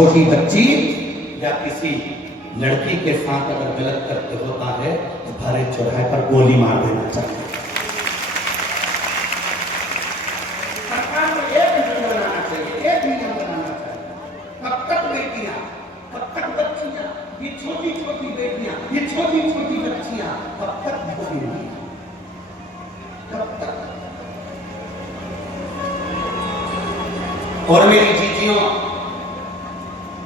छोटी बच्ची या किसी लड़की के साथ अगर गलत करते होता है तो भरे चौराहे पर गोली मार देना चाहिए। सरकार को एक नियम बनाना चाहिए, एक नियम बनाना चाहिए। कब तक बेटियां, कब तक बच्चियां, ये छोटी छोटी बेटियां, ये छोटी छोटी बच्चियां कब तक भोगेंगी, कब तक? और मेरी जीजियों,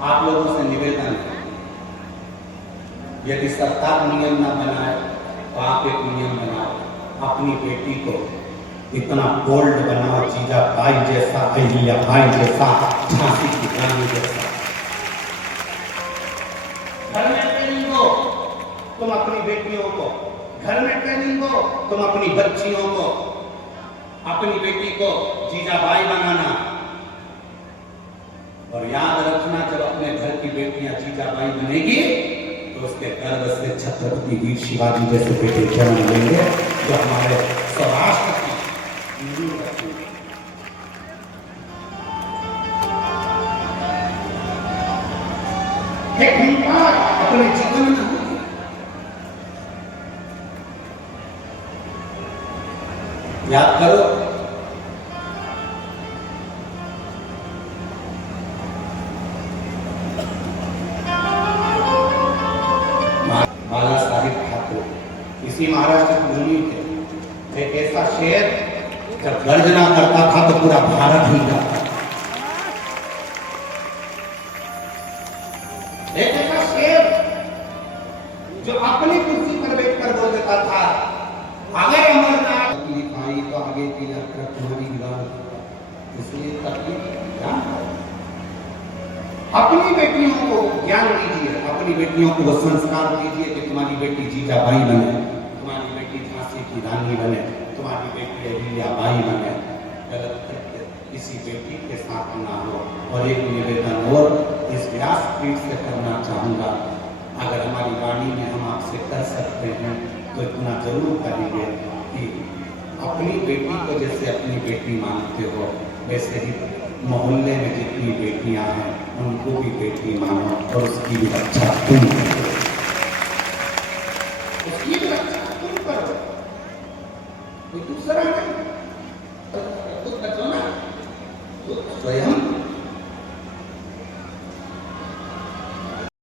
आप लोगों से निवेदन है, यदि सरकार नियम ना बनाए तो आप एक नियम बनाओ, अपनी बेटी को इतना बोल्ड बनाओ, जीजाबाई जैसा, अहिल्याबाई जैसा, झांसी की रानी जैसा। घर में ट्रेनिंग दो तुम अपनी बेटियों को, घर में ट्रेनिंग दो तुम अपनी बच्चियों को, अपनी बेटी को जीजाबाई बनाना। और याद रखना, जब अपने घर की बेटियां जीजाबाई बनेगी तो उसके गर्भ से छत्रपति वीर शिवाजी जैसे बेटे जन्म लेंगे, जो हमारे सौराष्ट्र की एक हिंकार अपने जीवन में होगी। याद करो, बाला साहिब ठाकुर इसी महाराष्ट्र की भूमि थे। एक ऐसा शेर जब गर्जना करता था तो पूरा भारत हिलता था। एक ऐसा शेर जो अपनी कुर्सी पर बैठकर बोल देता था, अगर अमरनाथ तकलीफ आई तो आगे की यात्रा तुम्हारी विराट, इसलिए तकलीफ अपनी बेटियों को ज्ञान दीजिए, अपनी बेटियों को वो संस्कार दीजिए कि तुम्हारी बेटी जीजाबाई बने, तुम्हारी बेटी झांसी की रानी बने, तुम्हारी बेटी अहिल्याबाई बने। गलत किसी बेटी के साथ ना हो। और एक निवेदन और इस व्यासपीठ से करना चाहूँगा, अगर हमारी वाणी में हम आपसे कर सकते हैं तो इतना जरूर करेंगे कि अपनी बेटी को जैसे अपनी बेटी मानते हो, वैसे ही मोहल्ले में जितनी बेटियां हैं उनको भी बेटी मानो और उसकी भी रक्षा तुम करो, उसकी भी रक्षा तुम करो, कोई दूसरा नहीं। खुद बचो ना, खुद स्वयं